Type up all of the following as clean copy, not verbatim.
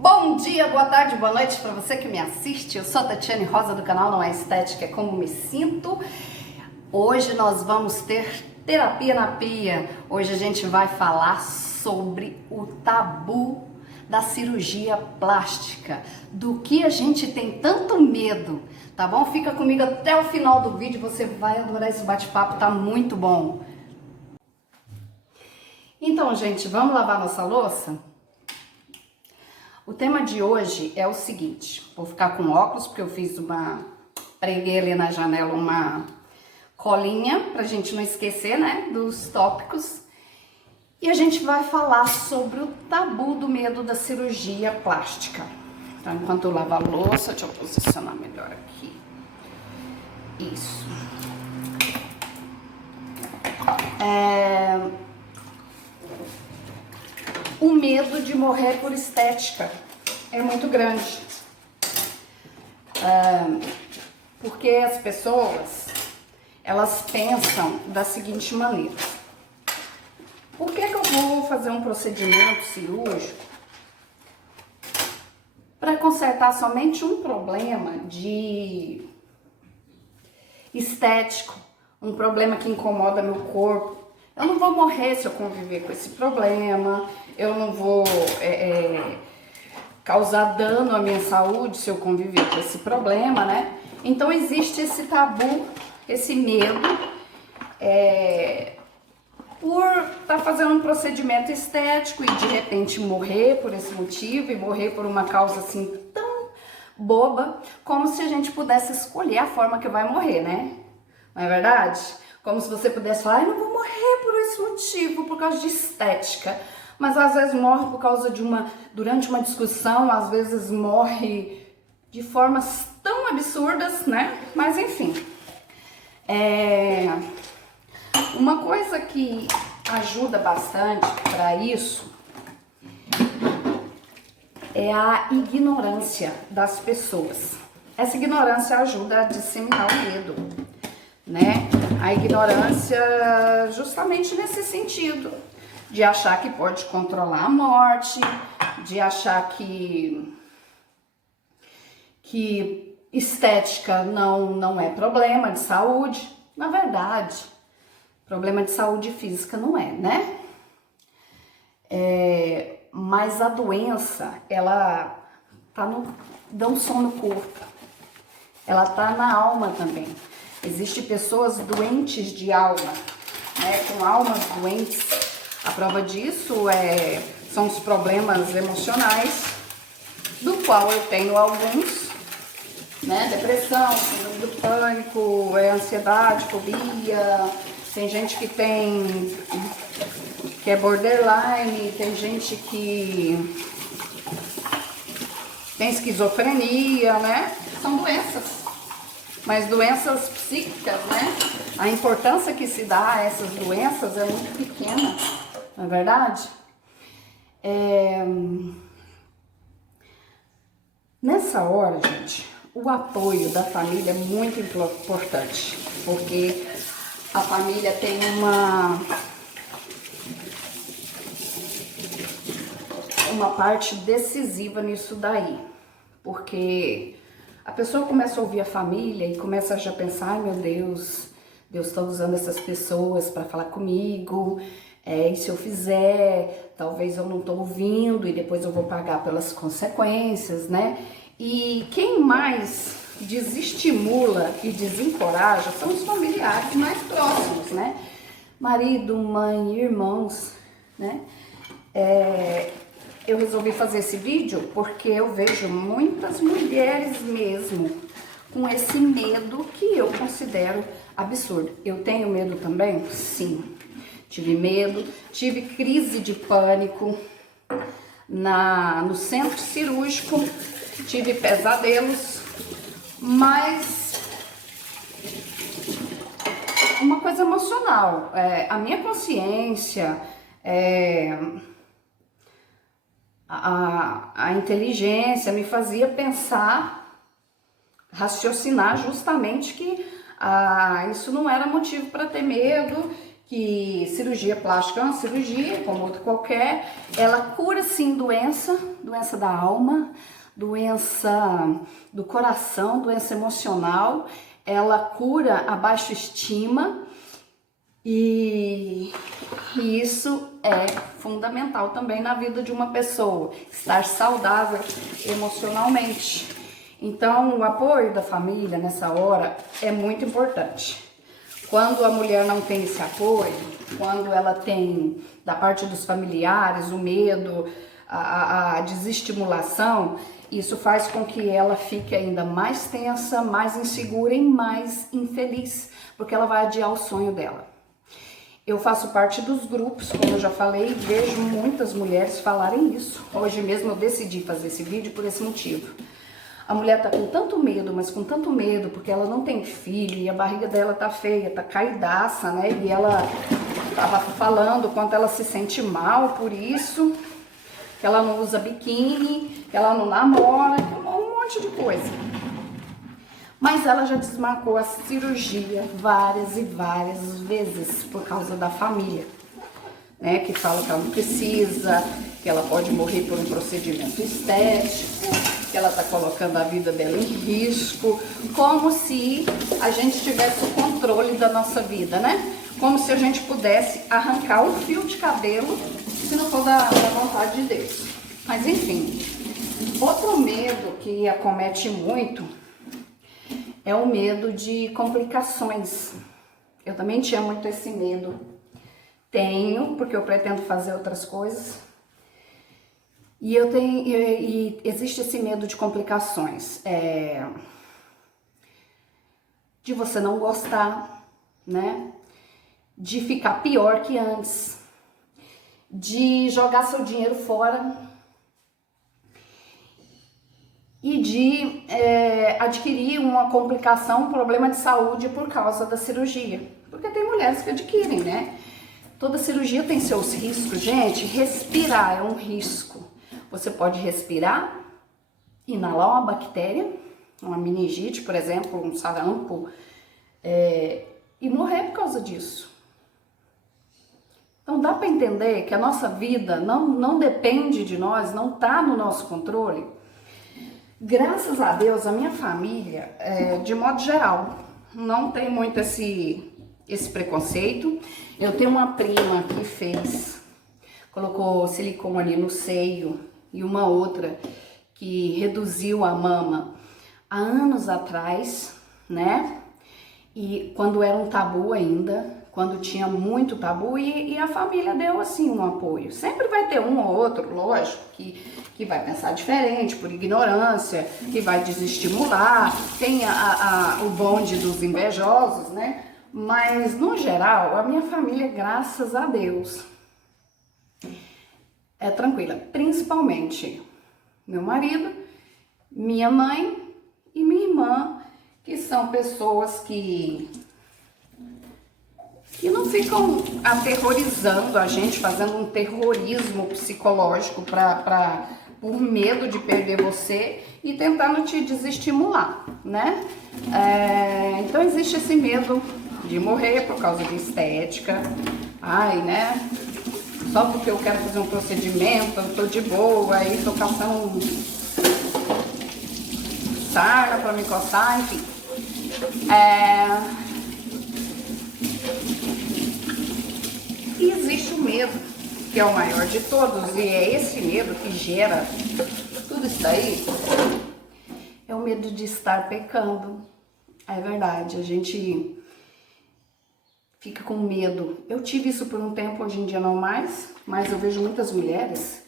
Bom dia, boa tarde, boa noite para você que me assiste. Eu sou a Tatiane Rosa do canal Não é Estética, é Como Me Sinto. Hoje nós vamos ter terapia na pia. Hoje a gente vai falar sobre o tabu da cirurgia plástica, do que a gente tem tanto medo, tá bom? Fica comigo até o final do vídeo, você vai adorar esse bate-papo, tá muito bom. Então, gente, vamos lavar nossa louça? O tema de hoje é o seguinte, vou ficar com óculos porque eu preguei ali na janela uma colinha pra gente não esquecer, né, dos tópicos. E a gente vai falar sobre o tabu do medo da cirurgia plástica. Então, enquanto eu lavo a louça, deixa eu posicionar melhor aqui. Isso. O medo de morrer por estética é muito grande, porque as pessoas, elas pensam da seguinte maneira: por que eu vou fazer um procedimento cirúrgico para consertar somente um problema de estético, um problema que incomoda meu corpo? Eu não vou morrer se eu conviver com esse problema, eu não vou causar dano à minha saúde se eu conviver com esse problema, né? Então existe esse tabu, esse medo, por estar fazendo um procedimento estético e de repente morrer por esse motivo e morrer por uma causa assim tão boba, como se a gente pudesse escolher a forma que vai morrer, né? Não é verdade? Como se você pudesse falar, eu não vou morrer por esse motivo, por causa de estética. Mas às vezes morre por causa durante uma discussão, às vezes morre de formas tão absurdas, né? Mas enfim. Uma coisa que ajuda bastante para isso é a ignorância das pessoas. Essa ignorância ajuda a disseminar o medo, né? A ignorância justamente nesse sentido, de achar que pode controlar a morte, de achar que estética não é problema de saúde. Na verdade, problema de saúde física não é, né? Mas a doença, ela dá um som no corpo, ela tá na alma também. Existem pessoas doentes de alma, né, com almas doentes. A prova disso são os problemas emocionais, do qual eu tenho alguns, né, depressão, síndrome do pânico, ansiedade, fobia. Tem gente que é borderline, tem gente que tem esquizofrenia, né? São doenças. Mas doenças psíquicas, né? A importância que se dá a essas doenças é muito pequena, não é verdade? Nessa hora, gente, o apoio da família é muito importante, porque a família tem uma parte decisiva nisso daí, porque a pessoa começa a ouvir a família e começa a já pensar, ai meu Deus está usando essas pessoas para falar comigo, e se eu fizer, talvez eu não tô ouvindo e depois eu vou pagar pelas consequências, né? E quem mais desestimula e desencoraja são os familiares mais próximos, né? Marido, mãe, irmãos, né? Eu resolvi fazer esse vídeo porque eu vejo muitas mulheres mesmo com esse medo que eu considero absurdo. Eu tenho medo também? Sim. Tive medo, tive crise de pânico no centro cirúrgico, tive pesadelos, mas uma coisa emocional, a minha consciência, a inteligência me fazia pensar, raciocinar justamente que isso não era motivo para ter medo, que cirurgia plástica é uma cirurgia, como outra qualquer, ela cura sim doença da alma, doença do coração, doença emocional, ela cura a baixa estima e isso é fundamental também na vida de uma pessoa, estar saudável emocionalmente. Então, o apoio da família nessa hora é muito importante. Quando a mulher não tem esse apoio, quando ela tem da parte dos familiares o medo, a desestimulação, isso faz com que ela fique ainda mais tensa, mais insegura e mais infeliz, porque ela vai adiar o sonho dela. Eu faço parte dos grupos, como eu já falei, vejo muitas mulheres falarem isso. Hoje mesmo eu decidi fazer esse vídeo por esse motivo. A mulher tá com tanto medo, mas com tanto medo, porque ela não tem filho e a barriga dela tá feia, tá caidaça, né? E ela tava falando quanto ela se sente mal por isso, que ela não usa biquíni, que ela não namora, um monte de coisa. Mas ela já desmarcou a cirurgia várias e várias vezes por causa da família, né? Que fala que ela não precisa, que ela pode morrer por um procedimento estético, que ela tá colocando a vida dela em risco, como se a gente tivesse o controle da nossa vida, né? Como se a gente pudesse arrancar um fio de cabelo, se não for da vontade de Deus. Mas enfim, outro medo que acomete muito é o medo de complicações. Eu também tinha muito esse medo. Tenho, porque eu pretendo fazer outras coisas. E existe esse medo de complicações. De você não gostar, né? De ficar pior que antes. De jogar seu dinheiro fora. E de adquirir uma complicação, um problema de saúde por causa da cirurgia. Porque tem mulheres que adquirem, né? Toda cirurgia tem seus riscos, gente. Respirar é um risco. Você pode respirar, inalar uma bactéria, uma meningite, por exemplo, um sarampo, e morrer por causa disso. Então dá para entender que a nossa vida não depende de nós, não está no nosso controle. Graças a Deus, a minha família, de modo geral, não tem muito esse preconceito. Eu tenho uma prima que colocou silicone no seio e uma outra que reduziu a mama há anos atrás, né? E quando era um tabu ainda, quando tinha muito tabu, e a família deu assim um apoio. Sempre vai ter um ou outro, lógico, que vai pensar diferente, por ignorância, que vai desestimular, tem o bonde dos invejosos, né? Mas, no geral, a minha família, graças a Deus, é tranquila. Principalmente meu marido, minha mãe e minha irmã, que são pessoas que não ficam aterrorizando a gente, fazendo um terrorismo psicológico por medo de perder você e tentando te desestimular, né? Então existe esse medo de morrer por causa de estética. Ai, né? Só porque eu quero fazer um procedimento, eu tô de boa, aí tô caçando sarna pra me coçar, enfim. E existe o medo, que é o maior de todos, e é esse medo que gera tudo isso daí. É o medo de estar pecando. É verdade, a gente fica com medo. Eu tive isso por um tempo, hoje em dia não mais, mas eu vejo muitas mulheres.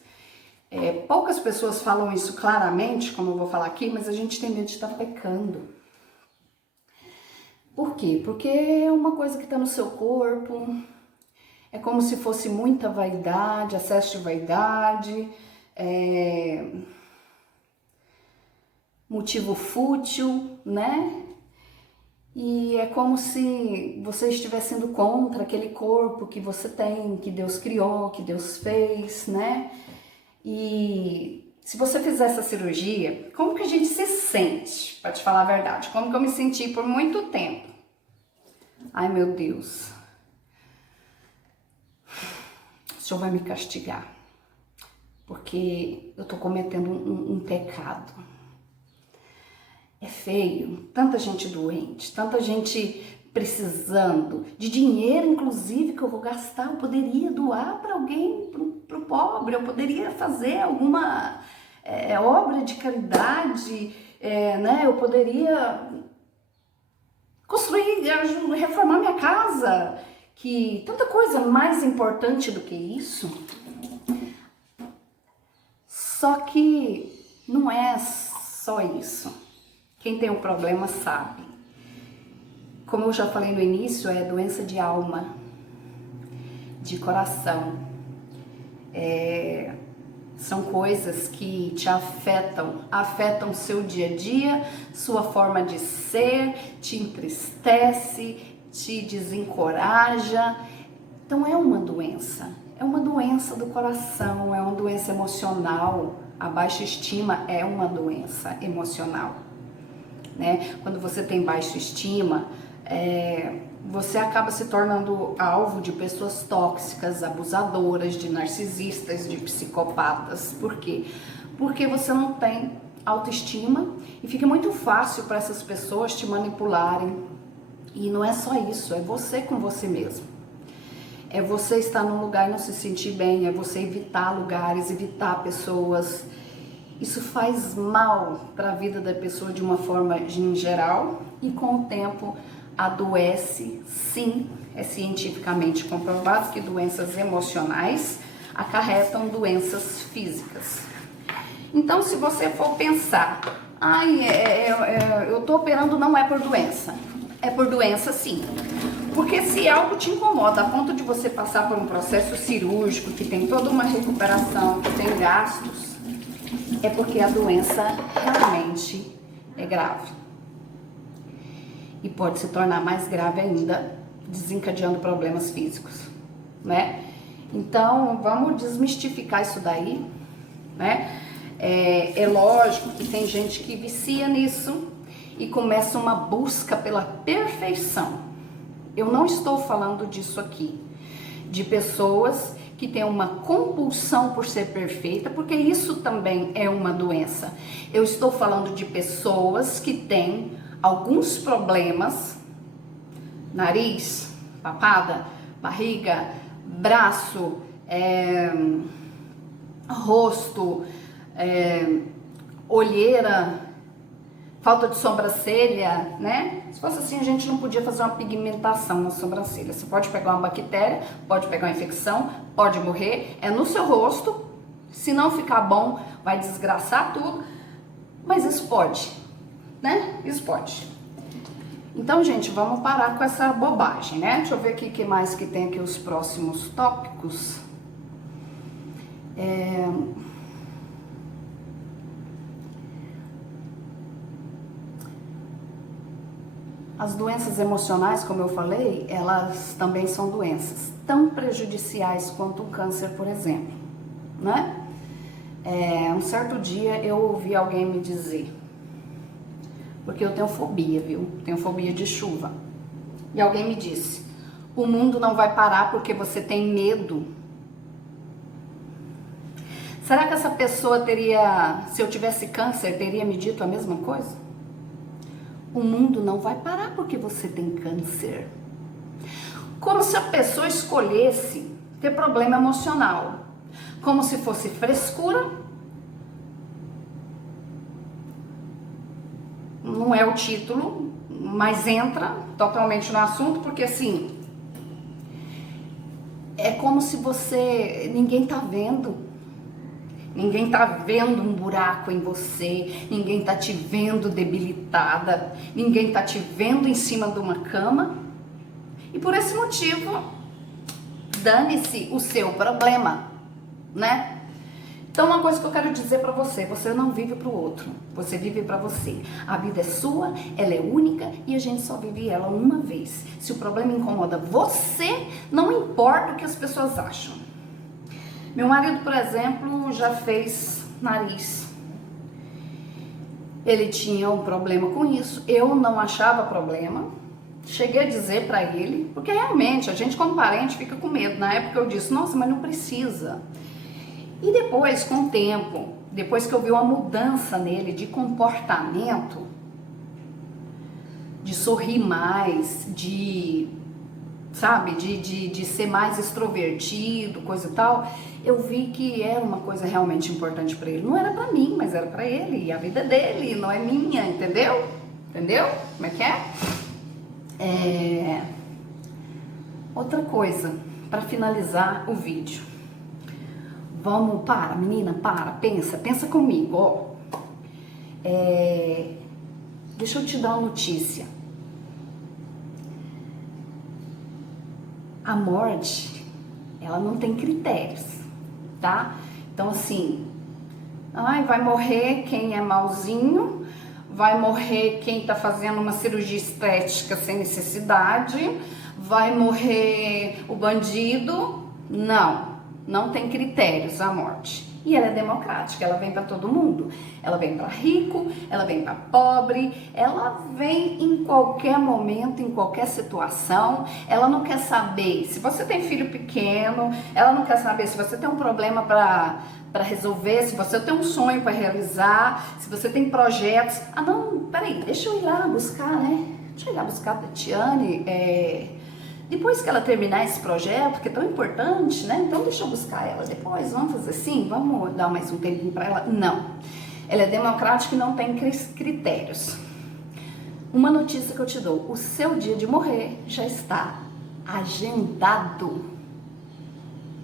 Poucas pessoas falam isso claramente, como eu vou falar aqui, mas a gente tem medo de estar pecando. Por quê? Porque é uma coisa que está no seu corpo, é como se fosse muita vaidade, excesso de vaidade, motivo fútil, né? E é como se você estivesse sendo contra aquele corpo que você tem, que Deus criou, que Deus fez, né? E se você fizer essa cirurgia, como que a gente se sente, para te falar a verdade? Como que eu me senti por muito tempo? Ai, meu Deus. Senhor vai me castigar, porque eu tô cometendo um pecado. É feio, tanta gente doente, tanta gente precisando de dinheiro, inclusive, que eu vou gastar. Eu poderia doar para alguém, para o pobre, eu poderia fazer alguma obra de caridade, né? Eu poderia construir, reformar minha casa, que tanta coisa mais importante do que isso. Só que não é só isso. Quem tem um problema sabe. Como eu já falei no início, é doença de alma, de coração. São coisas que te afetam seu dia a dia, sua forma de ser, te entristece, te desencoraja. Então é uma doença do coração, é uma doença emocional. A baixa estima é uma doença emocional, né? Quando você tem baixa estima, você acaba se tornando alvo de pessoas tóxicas, abusadoras, de narcisistas, de psicopatas. Por quê? Porque você não tem autoestima e fica muito fácil para essas pessoas te manipularem. E não é só isso, é você com você mesmo. É você estar num lugar e não se sentir bem, é você evitar lugares, evitar pessoas. Isso faz mal para a vida da pessoa de uma forma em geral e com o tempo adoece. Sim, é cientificamente comprovado que doenças emocionais acarretam doenças físicas. Então, se você for pensar, eu tô operando não é por doença. É por doença sim. Porque se algo te incomoda a ponto de você passar por um processo cirúrgico, que tem toda uma recuperação, que tem gastos, é porque a doença realmente é grave. E pode se tornar mais grave ainda, desencadeando problemas físicos, né? Então, vamos desmistificar isso daí, né? É lógico que tem gente que vicia nisso e começa uma busca pela perfeição. Eu não estou falando disso aqui, de pessoas que têm uma compulsão por ser perfeita, porque isso também é uma doença. Eu estou falando de pessoas que têm alguns problemas, nariz, papada, barriga, braço, rosto, olheira, falta de sobrancelha, né? Se fosse assim, a gente não podia fazer uma pigmentação na sobrancelha. Você pode pegar uma bactéria, pode pegar uma infecção, pode morrer, é no seu rosto. Se não ficar bom, vai desgraçar tudo, mas isso pode, né? Isso pode. Então, gente, vamos parar com essa bobagem, né? Deixa eu ver aqui o que mais que tem aqui os próximos tópicos. As doenças emocionais, como eu falei, elas também são doenças tão prejudiciais quanto o câncer, por exemplo, né? Um certo dia eu ouvi alguém me dizer, porque eu tenho fobia, viu? Tenho fobia de chuva. E alguém me disse, o mundo não vai parar porque você tem medo. Será que essa pessoa teria, se eu tivesse câncer, teria me dito a mesma coisa? O mundo não vai parar porque você tem câncer. Como se a pessoa escolhesse ter problema emocional. Como se fosse frescura. Não é o título, mas entra totalmente no assunto, porque assim, é como se ninguém tá vendo. Ninguém tá vendo um buraco em você, ninguém tá te vendo debilitada, ninguém tá te vendo em cima de uma cama. E por esse motivo, dane-se o seu problema, né? Então, uma coisa que eu quero dizer pra você, você não vive pro outro, você vive pra você. A vida é sua, ela é única e a gente só vive ela uma vez. Se o problema incomoda você, não importa o que as pessoas acham. Meu marido, por exemplo, já fez nariz. Ele tinha um problema com isso, eu não achava problema, cheguei a dizer pra ele, porque realmente a gente como parente fica com medo. Na época eu disse, nossa, mas não precisa. E depois, com o tempo, depois que eu vi uma mudança nele de comportamento, de sorrir mais, sabe, de ser mais extrovertido, coisa e tal, eu vi que era uma coisa realmente importante pra ele. Não era pra mim, mas era pra ele, e a vida dele, não é minha, entendeu? Entendeu? Como é que é? Outra coisa, pra finalizar o vídeo. Vamos, menina, pensa comigo, ó. Deixa eu te dar uma notícia. A morte, ela não tem critérios, tá? Então, assim, vai morrer quem é malzinho, vai morrer quem tá fazendo uma cirurgia estética sem necessidade, vai morrer o bandido. Não tem critérios a morte. E ela é democrática, ela vem para todo mundo. Ela vem para rico, ela vem para pobre, ela vem em qualquer momento, em qualquer situação. Ela não quer saber se você tem filho pequeno, ela não quer saber se você tem um problema para resolver, se você tem um sonho para realizar, se você tem projetos. Não, peraí, deixa eu ir lá buscar, né? Deixa eu ir lá buscar a Tatiane, depois que ela terminar esse projeto, que é tão importante, né? Então deixa eu buscar ela depois, vamos fazer assim? Vamos dar mais um tempinho para ela? Não. Ela é democrática e não tem critérios. Uma notícia que eu te dou, o seu dia de morrer já está agendado.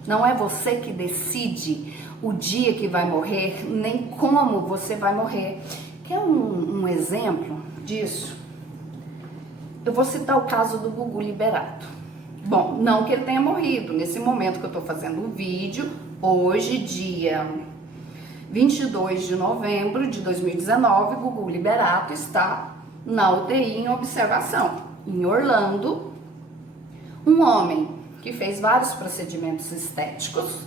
Não é você que decide o dia que vai morrer, nem como você vai morrer. Quer um exemplo disso? Eu vou citar o caso do Gugu Liberato. Bom, não que ele tenha morrido. Nesse momento que eu tô fazendo o vídeo, hoje, dia 22 de novembro de 2019, Gugu Liberato está na UTI em observação. Em Orlando, um homem que fez vários procedimentos estéticos,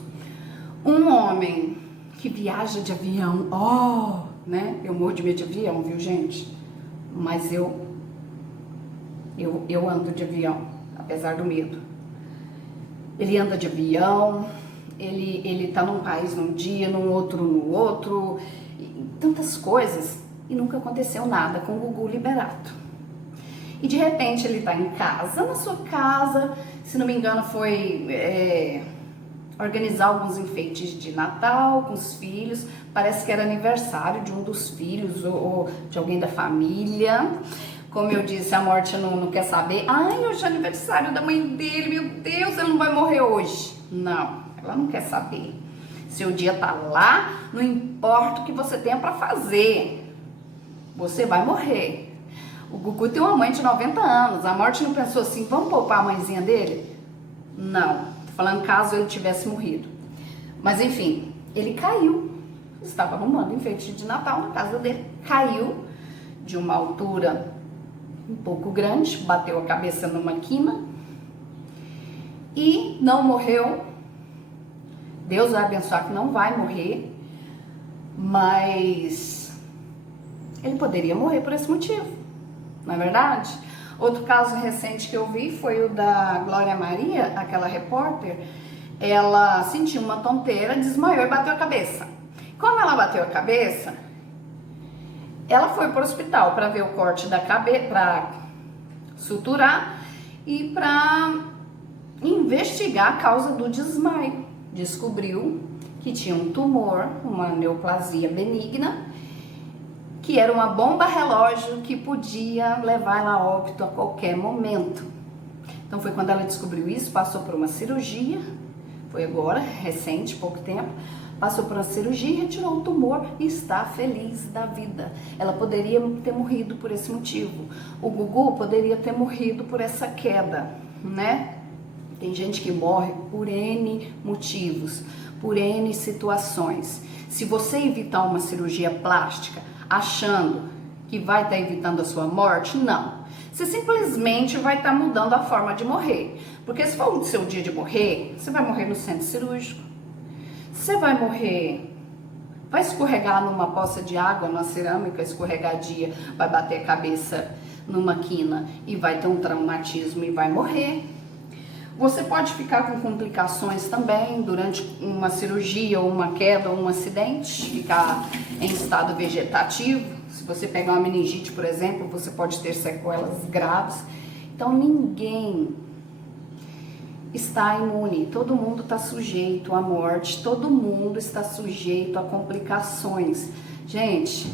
um homem que viaja de avião, né? Eu morro de medo de avião, viu, gente? Mas eu ando de avião, apesar do medo. Ele anda de avião, ele tá num país num dia, no outro, tantas coisas, e nunca aconteceu nada com o Gugu Liberato. E de repente ele tá em casa, na sua casa, se não me engano foi organizar alguns enfeites de Natal com os filhos, parece que era aniversário de um dos filhos ou de alguém da família. Como eu disse, a morte não quer saber. Hoje é aniversário da mãe dele, meu Deus, ele não vai morrer hoje. Não, ela não quer saber. Seu dia tá lá, não importa o que você tenha pra fazer, você vai morrer. O Gugu tem uma mãe de 90 anos, a morte não pensou assim, vamos poupar a mãezinha dele? Não, tô falando caso ele tivesse morrido. Mas enfim, ele caiu, estava arrumando enfeite de Natal na casa dele, caiu de uma altura um pouco grande, bateu a cabeça numa quina e não morreu. Deus vai abençoar que não vai morrer, mas ele poderia morrer por esse motivo, não é verdade? Outro caso recente que eu vi foi o da Glória Maria, aquela repórter. Ela sentiu uma tonteira, desmaiou e bateu a cabeça. Como ela bateu a cabeça, ela foi para o hospital para ver o corte da cabeça, para suturar e para investigar a causa do desmaio. Descobriu que tinha um tumor, uma neoplasia benigna, que era uma bomba relógio que podia levar ela a óbito a qualquer momento. Então foi quando ela descobriu isso, passou por uma cirurgia, foi agora, recente, pouco tempo, passou por uma cirurgia, retirou o tumor e está feliz da vida. Ela poderia ter morrido por esse motivo. O Gugu poderia ter morrido por essa queda, né? Tem gente que morre por N motivos, por N situações. Se você evitar uma cirurgia plástica achando que vai estar evitando a sua morte, não. Você simplesmente vai estar mudando a forma de morrer. Porque se for o seu dia de morrer, você vai morrer no centro cirúrgico. Você vai morrer, vai escorregar numa poça de água, numa cerâmica escorregadia, vai bater a cabeça numa quina e vai ter um traumatismo e vai morrer. Você pode ficar com complicações também durante uma cirurgia, ou uma queda, ou um acidente, ficar em estado vegetativo. Se você pegar uma meningite, por exemplo, você pode ter sequelas graves. Então ninguém está imune, todo mundo está sujeito à morte, todo mundo está sujeito a complicações. Gente,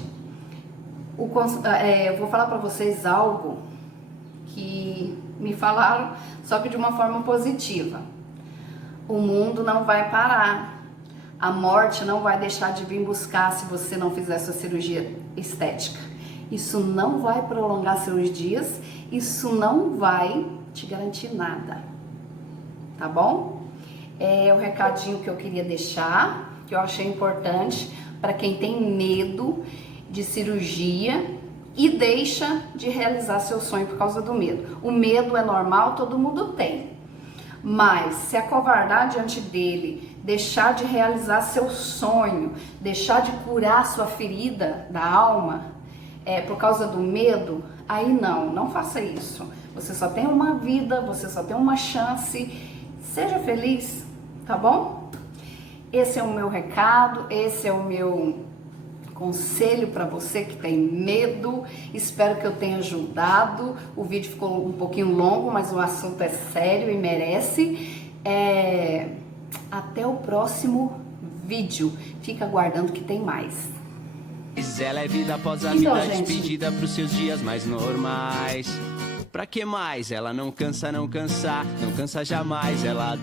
eu vou falar para vocês algo que me falaram, só que de uma forma positiva. O mundo não vai parar, a morte não vai deixar de vir buscar se você não fizer sua cirurgia estética. Isso não vai prolongar seus dias, isso não vai te garantir nada, tá bom? É o recadinho que eu queria deixar, que eu achei importante para quem tem medo de cirurgia e deixa de realizar seu sonho por causa do medo. O medo é normal, todo mundo tem. Mas se acovardar diante dele, deixar de realizar seu sonho, deixar de curar sua ferida da alma, por causa do medo, aí não faça isso. Você só tem uma vida, você só tem uma chance. Seja feliz, tá bom? Esse é o meu recado, esse é o meu conselho para você que tem medo. Espero que eu tenha ajudado. O vídeo ficou um pouquinho longo, mas o assunto é sério e merece. Até o próximo vídeo. Fica aguardando que tem mais. Ela é vida após a Então, vida, gente, despedida pros seus dias mais normais. Pra que mais? Ela não cansa jamais. Ela